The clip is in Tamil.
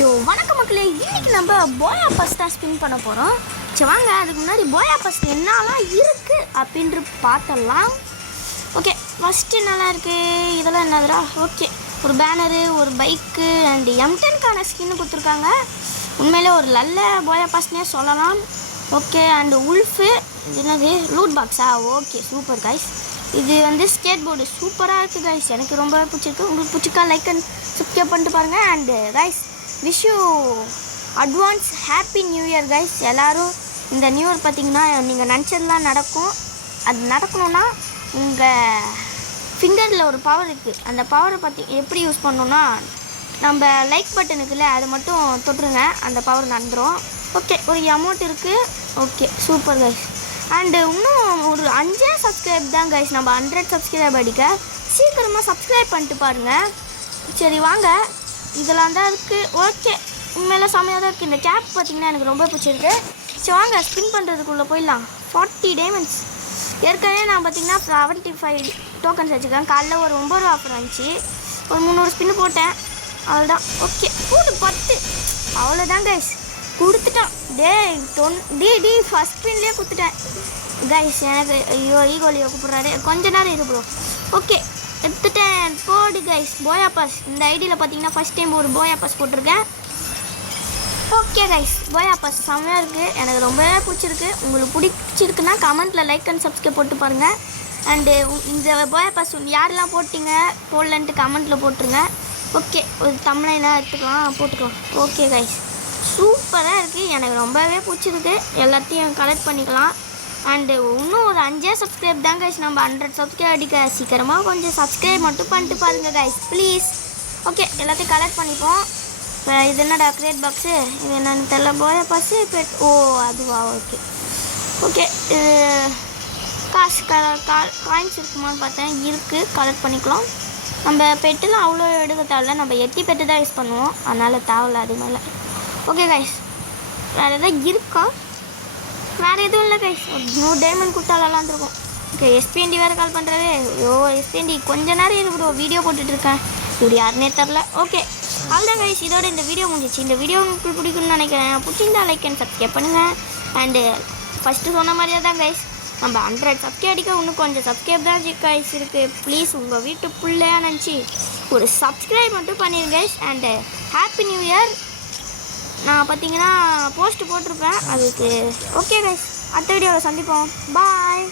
வணக்கம் மக்களே, இன்னைக்கு நம்ம போயா பஸ் தான் ஸ்பின் பண்ண போகிறோம். சரி வாங்க, அதுக்கு முன்னாடி போயா பஸ் என்னெல்லாம் இருக்குது அப்படின்ட்டு பார்த்தலாம். ஓகே, ஃபஸ்ட்டு நல்லா இருக்குது. இதெல்லாம் என்னதுடா? ஓகே, ஒரு பேனரு, ஒரு பைக்கு அண்டு M10க்கான ஸ்கின்னு கொடுத்துருக்காங்க. உண்மையிலே ஒரு நல்ல போயா பஸ்னே சொல்லலாம். ஓகே, அண்டு உல்ஃபு இது என்னது? லூட் பாக்ஸா? Okay, super guys. இது ஸ்கேட் போர்டு சூப்பராக இருக்குது கைஸ். எனக்கு ரொம்ப பிடிச்சிருக்கு. உங்களுக்கு பிடிச்சிக்கா லைக் அண்ட் சப்ஸ்கிரைப் பண்ணிட்டு பாருங்கள். And guys, wish you advance happy new year guys. எல்லோரும் இந்த நியூ இயர் பார்த்திங்கன்னா நீங்கள் நினச்சதெல்லாம் நடக்கும். அது நடக்கணுன்னா உங்கள் ஃபிங்கரில் ஒரு பவர் இருக்குது. அந்த பவரை எப்படி யூஸ் பண்ணணுன்னா, நம்ம லைக் பட்டன் இருக்குல்ல, அதை மட்டும் தொட்டுருங்க, அந்த பவர் நடந்துடும். ஓகே, ஒரு அமௌண்ட் இருக்குது. Okay, super guys. அண்டு இன்னும் ஒரு 5 சப்ஸ்கிரைப் தான் கைஸ். நம்ம 100 சப்ஸ்கிரைப் அடிக்க சீக்கிரமாக சப்ஸ்கிரைப் பண்ணிட்டு பாருங்கள். சரி வாங்க, இதெல்லாம் தான் இருக்குது. ஓகே, உண்மையில செம்மையாக தான் இருக்குது. இந்த கேப் பார்த்திங்கன்னா எனக்கு ரொம்ப பிடிச்சிருக்கு. சரி வாங்க, ஸ்பின் பண்ணுறதுக்குள்ளே போயிடலாம். 40 டைமண்ட்ஸ். ஏற்கனவே நான் பார்த்திங்கன்னா 75 டோக்கன்ஸ் வச்சுருக்கேன். காலைல ஒரு 9 ரூபா ஆஃபர் வந்துச்சு. ஒரு 300 ஸ்பின்னு போட்டேன், அவ்வளோதான். ஓகே, கூடு 10, அவ்வளோதான் கைஸ். கொடுத்துட்டான். டே ஃபஸ்ட் ஸ்பின்லேயே கொடுத்துட்டேன் கைஸ். எனக்கு ஐயோ ஈகோலியோ கூப்பிட்றாரு. கொஞ்ச நேரம் இது ப்ரோ. ஓகே, எடுத்துட்டேன். போடு கைஸ், போயா பாஸ். இந்த ஐடியில் பார்த்தீங்கன்னா ஃபஸ்ட் டைம் ஒரு போயா பாஸ் போட்டிருக்கேன். ஓகே கைஸ், போயா பாஸ் செம்மையாக இருக்குது. எனக்கு ரொம்பவே பிடிச்சிருக்கு. உங்களுக்கு பிடிச்சிருக்குன்னா கமெண்ட்டில் லைக் அண்ட் சப்ஸ்கிரைப் போட்டு பாருங்கள். அண்டு இந்த போயா பாஸ் யாரெல்லாம் போட்டிங்க போடலன்ட்டு கமெண்ட்டில் போட்டுருங்க. ஓகே, ஒரு தமிழைலாம் போட்டுக்கலாம். ஓகே கைஸ், சூப்பராக இருக்குது. எனக்கு ரொம்பவே பிடிச்சிருக்கு. எல்லாத்தையும் கலெக்ட் பண்ணிக்கலாம். அண்டு இன்னும் ஒரு 5 சப்ஸ்கிரைப் தான் கைஸ். நம்ம 100 சப்ஸ்கிரைப் அடிக்க சீக்கிரமாக கொஞ்சம் சப்ஸ்கிரைப் மட்டும் பண்ணிட்டு பாருங்கள் கைஸ், ப்ளீஸ். ஓகே, எல்லாத்தையும் கலெக்ட் பண்ணிப்போம். இப்போ இது என்னடா கிரேட் பாக்ஸு? இது என்னன்னு தெரியல. போயா பாஸு பெட். ஓ அதுவா? ஓகே ஓகே, இது காசு காயின்ஸ் இருக்குமான்னு பார்த்தேன். இருக்குது, கலெக்ட் பண்ணிக்கலாம். நம்ம பெட்டுலாம் அவ்வளோ எடுக்க தேவையில்ல. நம்ம எட்டி பெட்டு தான் யூஸ் பண்ணுவோம், அதனால் தேவையில்ல அது மேலே. ஓகே கைஸ், வேறு எதாவது இருக்கா? வேறு எதுவும் இல்லை கைஸ். 100 டைமண்ட் கொடுத்தாலாம் இருக்கும். ஓகே, எஸ்பிஎன்டி வேறு கால் பண்ணுறாரு. ஐயோ எஸ்பிஎன்டி, கொஞ்ச நேரம் இது ப்ரோ, வீடியோ போட்டுட்ருக்கேன். இப்படி யாருன்னே தெரில. ஓகே, அவ்வளோதான் கைஸ், இதோட இந்த வீடியோ முடிஞ்சிச்சு. இந்த வீடியோ உங்களுக்கு பிடிக்குன்னு நினைக்கிறேன். பிடிச்சிருந்தா லைக் அண்ட் சப்ஸ்கிரைப் பண்ணுங்கள். அண்டு ஃபஸ்ட்டு சொன்ன மாதிரியே தான் கைஸ், நம்ம 100 சப்ஸ்கிரைப் அடிக்க இன்னும் கொஞ்சம் சப்ஸ்கிரைப் தான் கைஸ் இருக்குது. ப்ளீஸ் உங்கள் வீட்டு பிள்ளையாக நினச்சி ஒரு சப்ஸ்கிரைப் மட்டும் பண்ணிடுங்க guys. And happy new year. நான் பார்த்தீங்கன்னா போஸ்ட்டு போட்டிருப்பேன் அதுக்கு. ஓகே கைஸ், அடுத்த வீடியோவில் சந்திப்போம். பாய்.